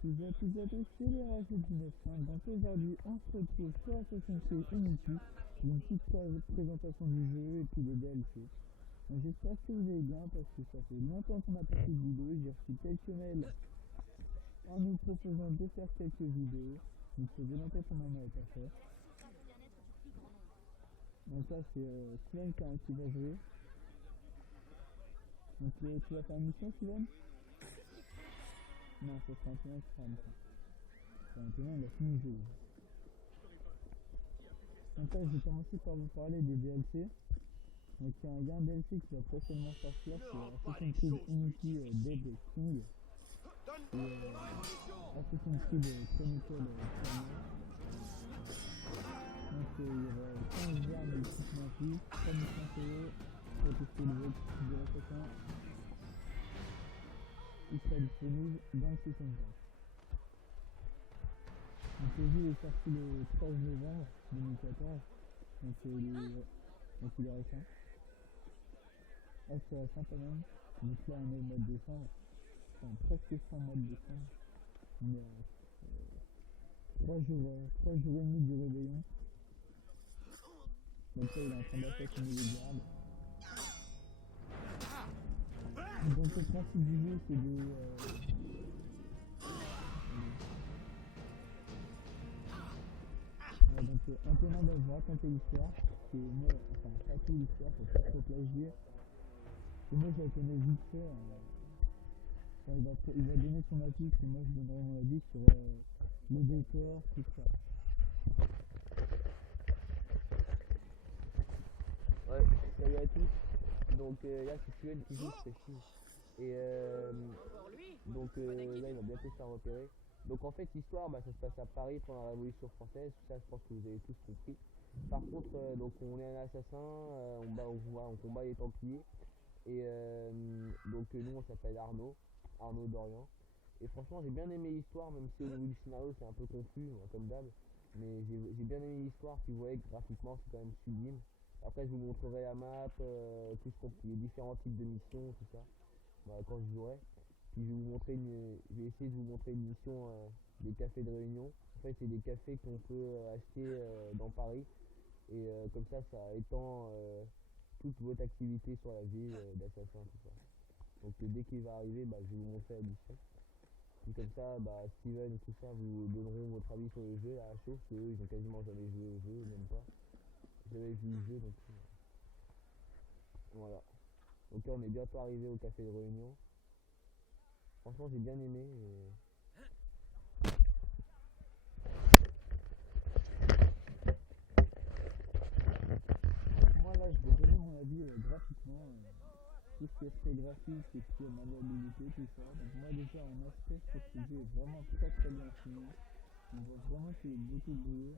tous et à toutes et à tous, c'est les rageux du 9.5. Donc aujourd'hui, on se retrouve sur Assassin's Creed Unity, une petite présentation du jeu et puis des DLC. Donc j'espère que vous allez bien parce que ça fait longtemps qu'on n'a pas fait de vidéo. J'ai reçu quelques mails en nous proposant de faire quelques vidéos. Donc ça faisait longtemps qu'on en avait pas fait. Donc là c'est Sven qui va jouer. Donc tu vas faire une mission, Sven? Non, ça sera un peu qui fera une mission. Maintenant on a fini le jeu. Donc là j'ai commencé par vous parler des DLC. Donc il y a un DLC qui va prochainement sortir, c'est Assassin's Creed Unity Dead King. Et Assassin's Creed Chronicle donc il y aura 15 armes et équipements plus, 3500 € pour tester le vote de l'assassin. Il sera disponible dans le Season Pass. Donc le jeu est sorti le 13 novembre 2014, donc il est récent. C'est récent quand même, donc là on est au mois de décembre, enfin presque fin mois de décembre, mais 3 jours et demi du réveillon. Donc là il est en train d'assassiner les gardes. Donc le principe du jeu c'est de donc maintenant je vais raconter l'histoire, c'est moi, enfin pas toute l'histoire, faut pas trop plagier. Et moi je la connais vite fait, enfin, il va donner son avis, et moi je donnerai mon avis sur le décor, tout ça. Ouais, salut à tous. Donc là c'est Sven qui joue, c'est Précise. Et donc là il va bientôt se faire repérer. Donc en fait l'histoire ça se passe à Paris pendant la Révolution française, ça je pense que vous avez tous compris. Par contre donc on est un assassin, on combat les Templiers. Et donc nous on s'appelle Arnaud Dorian. Et franchement j'ai bien aimé l'histoire, même si au niveau du scénario c'est un peu confus, comme d'hab. Mais j'ai bien aimé l'histoire, puis vous voyez que graphiquement c'est quand même sublime. Après je vous montrerai la map, les différents types de missions, tout ça, quand je jouerai. Puis je vais essayer de vous montrer une mission des cafés de réunion. En fait c'est des cafés qu'on peut acheter dans Paris. Et comme ça étend toute votre activité sur la ville d'assassin, tout ça. Donc dès qu'il va arriver, je vais vous montrer la mission. Et comme ça, Steven et tout ça vous donneront votre avis sur le jeu à chaud, parce qu'eux ils ont quasiment jamais joué au jeu, même pas. J'avais vu le jeu, donc voilà. Donc là on est bientôt arrivé au café de réunion. Franchement j'ai bien aimé. Moi là je vais donner mon avis graphiquement, tout ce qui est aspect graphique et puis maniabilité, tout ça. Donc moi déjà en aspect je trouve que le jeu est vraiment très bien fini. On voit vraiment qu'il y a beaucoup de boulot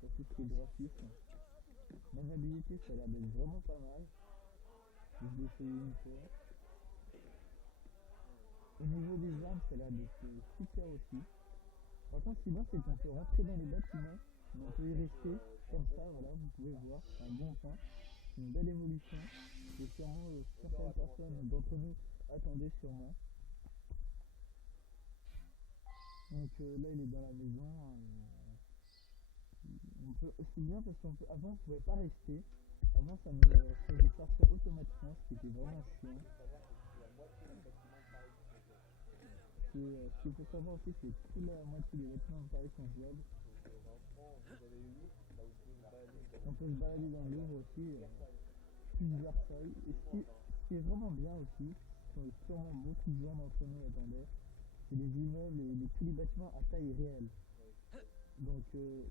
sur tout ce qui est graphisme. Maniabilité ça a l'air d'être vraiment pas mal. Je l'ai essayé une fois. Au niveau des armes ça a l'air d'être super aussi. Par contre ce qui est bien c'est qu'on peut rentrer dans les bâtiments, mais on peut y rester comme ça, voilà, vous pouvez voir, c'est un bon point. C'est une belle évolution. Et sûrement certaines personnes d'entre nous attendaient sûrement. Donc là il est dans la maison. C'est bien parce qu'avant on ne pouvait pas rester. Avant ça nous faisait sortir automatiquement, ce qui était vraiment chiant. Ce qu'il faut savoir aussi c'est que toute la moitié des bâtiments de Paris sont jouables. On peut se balader dans le Louvre aussi, puis Versailles. Et ce qui est vraiment bien aussi, ce que sûrement beaucoup de gens d'entre nous attendaient, c'est les immeubles et tous les bâtiments à taille réelle. Donc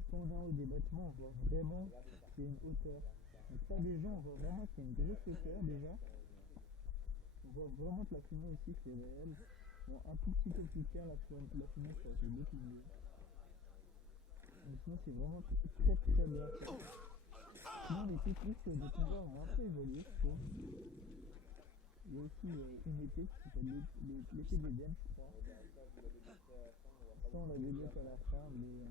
quand on est en haut des bâtiments, on voit vraiment qu'il y a une hauteur. Donc ça déjà, on voit vraiment qu'il y a une grosse hauteur déjà. On voit vraiment que la fumée aussi c'est réel. Bon, un tout petit peu plus clair, la fumée ça aurait été beaucoup mieux. Mais sinon c'est vraiment très très bien fait. Sinon les techniques de combat ont un peu évolué, je trouve. Il y a aussi une épée qui s'appelle l'épée d'Eden, je crois. Ça on la débloque à la fin, mais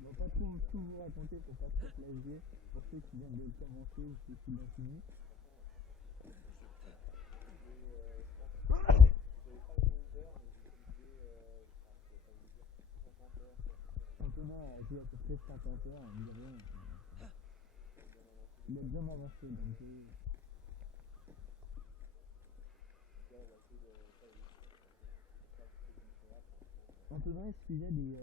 on va pas tout vous raconter pour pas trop plagier pour ceux qui viennent de le commencer ou ceux qui l'ont fini. Antonin a joué à peu près 50 heures, mine de rien. Il a bien avancé, donc Antonin, est-ce qu'il y a des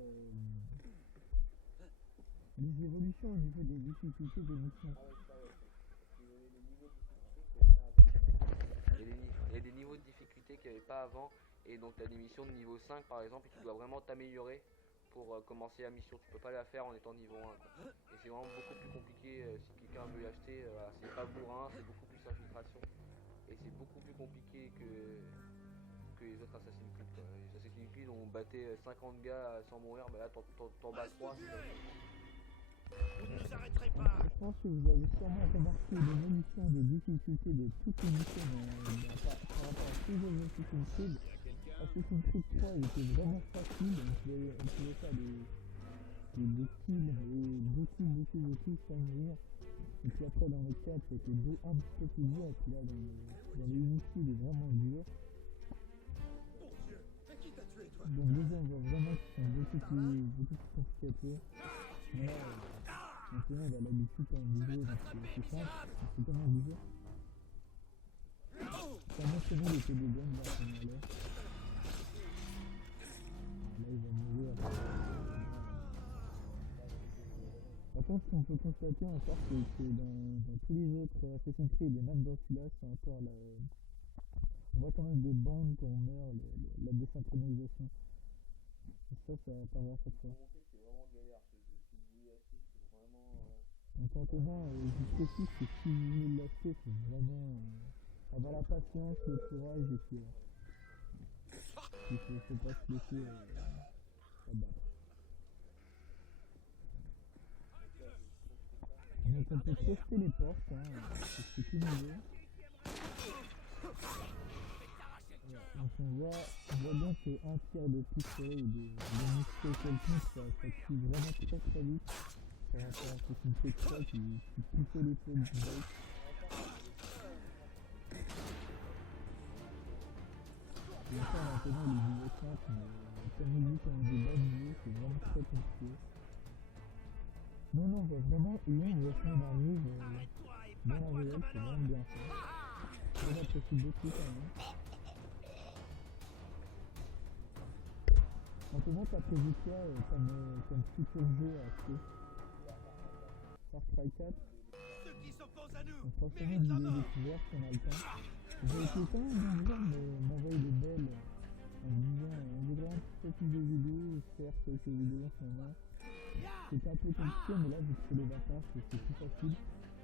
évolutions au niveau des difficultés des missions? Il y a des niveaux de difficulté qu'il n'y avait pas avant. Et donc tu as des missions de niveau 5 par exemple et tu dois vraiment t'améliorer pour commencer la mission. Tu peux pas la faire en étant niveau 1 quoi. Et c'est vraiment beaucoup plus compliqué si quelqu'un veut l'acheter. C'est pas bourrin, c'est beaucoup plus infiltration. Et c'est beaucoup plus compliqué que les autres Assassin's Creed quoi. Les Assassin's Creed on battait 50 gars sans mourir, bah là t'en bats 3. Je pense que vous avez sûrement remarqué l'évolution des difficultés de toutes les missions par rapport à tous les autres Assassin's Creed. Assassin's Creed 3 il était vraiment facile, on pouvait faire des kills et beaucoup sans mourir. Et puis après dans le 4 c'était un petit peu plus dur, et puis là dans les Unity il est vraiment dur. Donc les gens voient vraiment qu'ils sont beaucoup plus compliqués à tuer. Mais maintenant il a l'habitude quand même de jouer, donc c'est simple, c'est tellement du jeu. Ça montre bien les PDG là à ce moment-là. Là il va mourir. Par contre, ce qu'on peut constater encore, c'est que dans tous les autres Assassin's Creed et même dans celui-là, c'est encore on voit quand même des bandes quand on meurt, la désynchronisation. Et ça apparaît à chaque fois. Donc maintenant, je précise que si vous voulez l'acheter, c'est vraiment avoir la patience, le courage et puis il faut pas se laisser abattre. Donc on peut tester les portes, c'est tout nouveau. Donc on voit bien que un tiers de pistolet ou de muscles quelconques, ça tue vraiment très vite. Par rapport à ce qui fait de ça qui poussait les feux du bike. Et ça maintenant les niveaux 5, mais comme il dit quand on dit bas niveau, c'est vraiment très compliqué. Non, on voit vraiment une version d'arrive dans la réelle, c'est vraiment bien fait. On apprécie beaucoup quand même. Maintenant, t'as prévu quoi comme futur jeu à acheter? Far Cry 4. Donc forcément, une vidéo découverte, si on a le temps. J'ai été quand même bien m'envoyer des belles en me disant on voudrait un petit peu plus de vidéos, faire quelques vidéos en ce moment. C'était un peu compliqué, mais là, vu que c'est les vacances, c'est plus facile.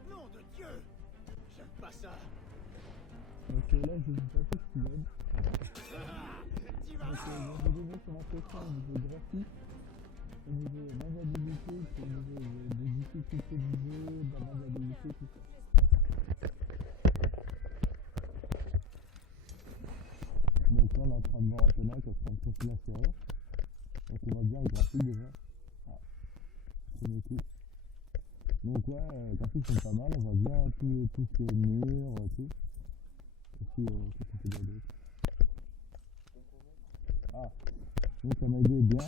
Nom de Dieu! J'aime pas ça! Donc là, je vais vous passer ce qu'il aime. Donc je vais donner son impression au niveau graphique, au niveau maniabilité, au niveau de difficulté du jeu, de la maniabilité, tout ça. Donc là, on est en train de voir Antonin qui est en train de profiler la serrure. Donc on va bien le graphique déjà. Donc ouais, les graphiques sont pas mal, on voit bien tous ces murs, tout. Aussi, qu'est-ce qu'on peut dire d'autre? Donc ça m'a aidé bien.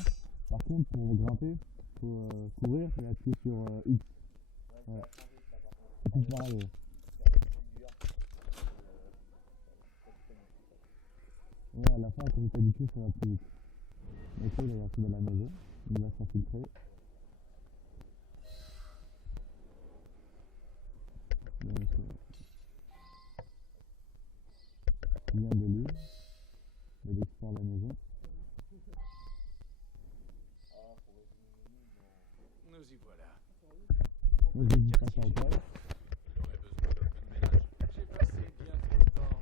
Par contre, pour grimper, faut courir et appuyer sur X. Voilà. C'est tout pareil. Ouais, à la fin, quand tu t'habitues, ça va plus vite. Donc là, il va rester dans la maison, il va s'infiltrer. Donc, bien de lui, il explore la maison. Nous y voilà. Moi je dis pas ça au poil. J'ai passé bien trop de temps.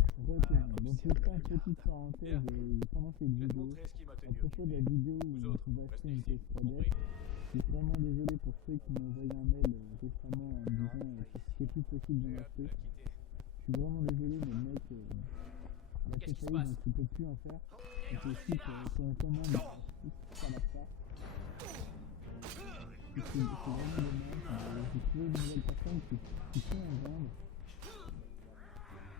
Donc je fais une petite parenthèse pendant cette vidéo. À propos de la vidéo où on pouvait acheter une PS3 deck. Je suis vraiment désolé pour ceux qui m'ont envoyé un mail récemment en me disant que c'était plus possible d'en acheter. Je suis vraiment désolé, mais le mec il a fait faillite, donc il ne peut plus en faire. Et c'est aussi que on commande, ça marche pas. C'est vraiment dommage. J'ai trouvé une nouvelle personne qui peut en vendre.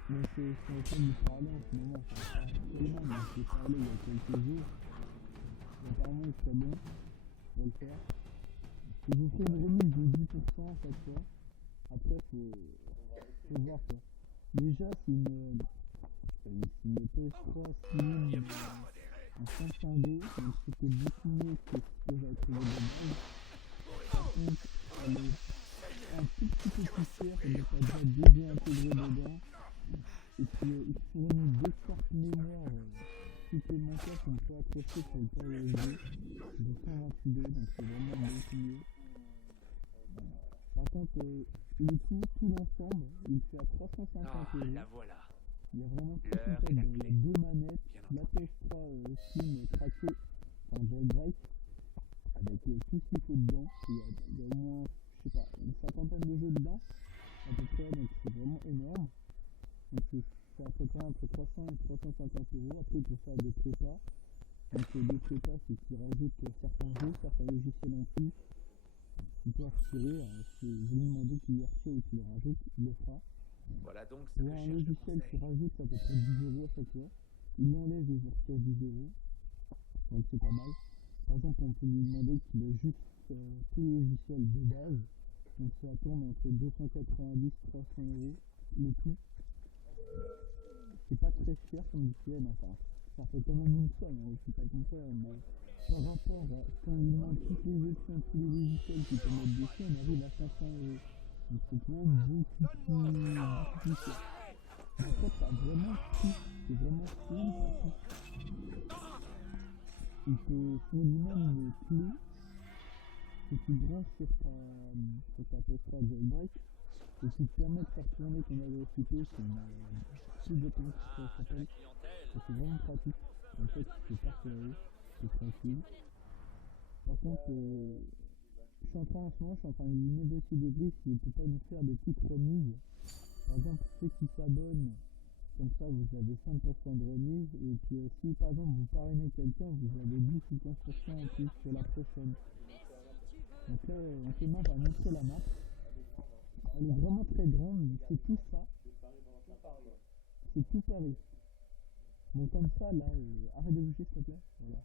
Mais c'est sur lequel il parlait en ce moment. Ça va pas tellement, mais j'ai parlé il y a quelques jours. Apparemment il serait bon pour le faire. J'ai fait une remise de 10% à chaque fois. Après, faut voir quoi. Déjà, c'est une PS3 Slim en 5.2, donc c'était beaucoup mieux que ce que j'avais trouvé de base. Par contre, elle est un tout petit peu plus chère, donc elle doit déjà intégré dedans. Et puis, il fournit deux cartes mémoire supplémentaires qu'on peut accrocher sur le port USB de 128 donc c'est vraiment beaucoup mieux. Par contre, tout l'ensemble, il fait à 350 €. La voilà. Il y a vraiment tout en fait, il y a deux manettes, la PS3 Slim craquée, enfin jailbreak, avec tout ce qu'il faut dedans. Il y a au moins, je sais pas, une cinquantaine de jeux dedans, à peu près, donc c'est vraiment énorme. Donc c'est à peu près entre 300 et 350 €. Après, il faut faire des prépas. Donc des prépas, c'est qu'ils rajoutent certains jeux, certains logiciels en plus. Il peut retirer, si vous lui demandez qu'il le retire ou qu'il le rajoute, il le fera. Voilà donc ce Il y que a je un cherche de logiciel qui conseil. rajoute à peu près 10 € à chaque fois. Il l'enlève et il vous retire 10 €. Donc c'est pas mal. Par exemple, on peut lui demander qu'il ait juste tous les logiciels de base. Donc ça tourne entre 290 et 300 € le tout. C'est pas très cher comme logiciel, enfin ça fait quand même une somme, je suis pas contraire, mais par rapport à quand il demande toutes les options, tous les logiciels qui peuvent mettre dessus, on arrive à 500 €. Donc c'est quand même beaucoup plus cher. En fait, t'as vraiment tout, c'est vraiment cool. Il te fournit même des clés que tu branches sur ta PS3 jailbreak et qui te permet de faire tourner ton adresse IP sur une suite de compte, ça s'appelle. Et c'est vraiment pratique. En fait, c'est pas serré, c'est tranquille. Par contre, je suis en train de négocier des prix s'il ne peut pas nous faire des petites remises. Par exemple, ceux qui s'abonnent, comme ça vous avez 5% de remise. Et puis si par exemple vous parrainez quelqu'un, vous avez 10 ou 15% en plus sur la prochaine. Donc là, on va montrer la map. Elle est vraiment très grande, c'est tout ça. C'est tout Paris. Donc comme ça, là, arrête de bouger s'il te plaît. Voilà.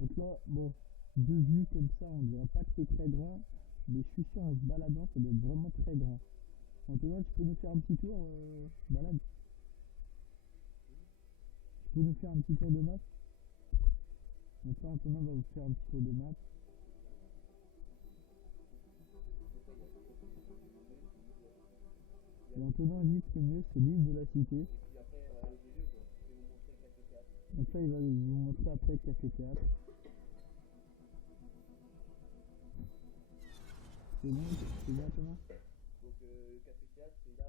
Donc là, bon, de vue comme ça, on dirait pas que c'est très grand, mais je suis sûr en se baladant, ça doit être vraiment très grand. Antonin, tu peux nous faire un petit tour, balade? Tu peux nous faire un petit tour de map? Donc là, Antonin va vous faire un petit tour de map. Et Antonin dit que le mieux, c'est l'île de la cité. Donc là, il va vous montrer après Café Théâtre. C'est bon Antonin? Donc le café théâtre, c'est là.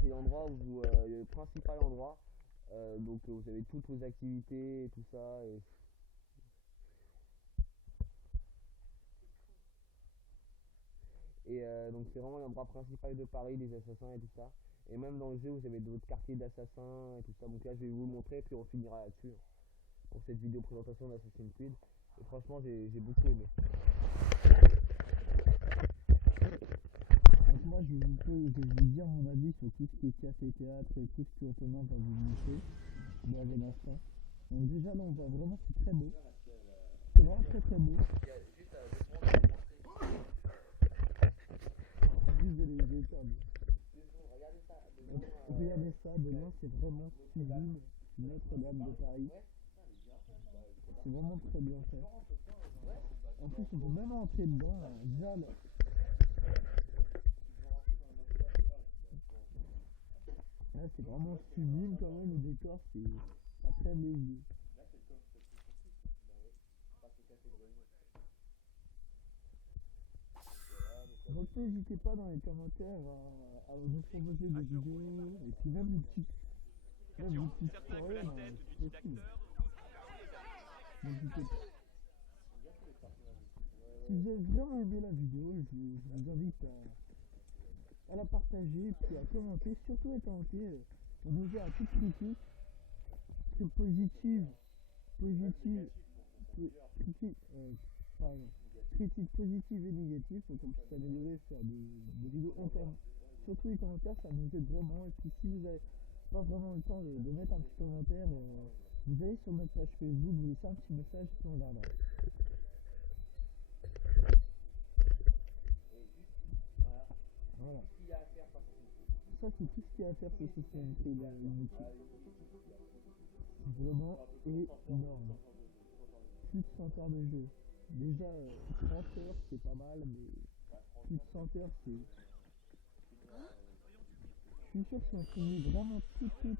C'est l'endroit où le principal endroit. Donc vous avez toutes vos activités et tout ça. Donc c'est vraiment l'endroit principal de Paris, des assassins et tout ça. Et même dans le jeu, vous avez d'autres quartiers d'assassins et tout ça. Donc là, je vais vous le montrer, puis on finira là-dessus pour cette vidéo présentation d'Assassin's Creed. Et franchement, j'ai beaucoup aimé. Donc moi, je vais vous dire mon avis sur tout ce qui est café théâtre et tout ce que Antonin va vous montrer dans un instant. Donc déjà là, on voit vraiment, c'est très beau. C'est vraiment très très beau. Regardez ça, de loin c'est vraiment sublime, Notre-Dame de Paris. C'est vraiment très bien fait. En plus on peut même entrer dedans, là. Déjà là c'est vraiment sublime quand même, le décor, ça crève les yeux. Donc n'hésitez pas dans les commentaires à vous proposer des vidéos et puis même des petites stories, c'est possible. N'hésitez pas. Si vous avez vraiment aimé la vidéo, je vous invite à la partager et puis à commenter, surtout à commenter. On est ouvert à toute critique, que critique positive et négative, donc on peut s'améliorer, faire des vidéos internes. Surtout les commentaires, ça nous aide vraiment. Et puis si vous avez pas vraiment le temps de mettre un petit commentaire. Vous allez sur notre page Facebook, vous laissez un petit message, puis on verra. Voilà. Ça, c'est tout ce qu'il y a à faire pour ce CMT Unity. Vraiment énorme. Plus de 100 heures de jeu. Déjà, 30 heures, c'est pas mal, mais plus de 100 heures, c'est... Je suis sûr que si on finit vraiment tout ce qu'il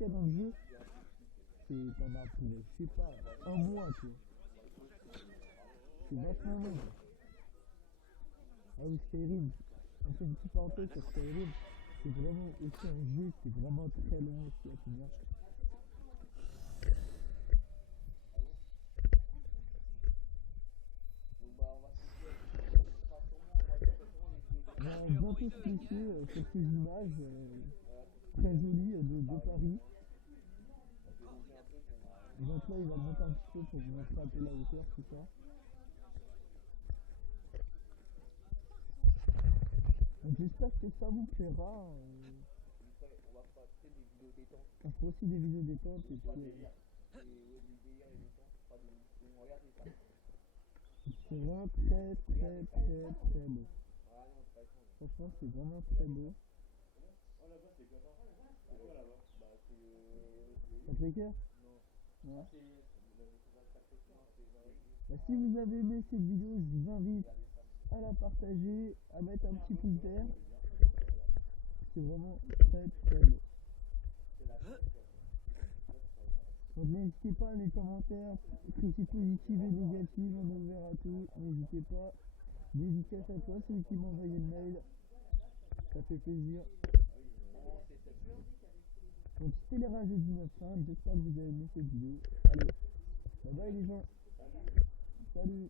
y a dans le jeu, c'est t'en as pour, je sais pas, un mois, tu vois. C'est vachement long. Ah oui, Skyrim, on fait une petite parenthèse sur Skyrim, c'est vraiment aussi un jeu qui est vraiment très long aussi à finir. On va bientôt se laisser sur ces images très jolies de Paris. Donc là, il va monter un petit peu pour vous montrer un peu la hauteur, tout ça. Donc j'espère que ça vous plaira. On fera aussi des vidéos détente et puis... C'est vraiment très beau. Franchement, c'est vraiment très beau. Sacré-Cœur ? Non. Bah, si vous avez aimé cette vidéo, je vous invite à la partager, à mettre un petit pouce vert. C'est vraiment très beau. Donc n'hésitez pas, les commentaires, critiques positives et négatives, on est ouvert à tout. N'hésitez pas. Dédicace à toi, celui qui m'a envoyé le mail. Ça fait plaisir. Donc c'était les rages du 9.5, j'espère que vous avez aimé cette vidéo. Allez, bye bye les gens. Salut.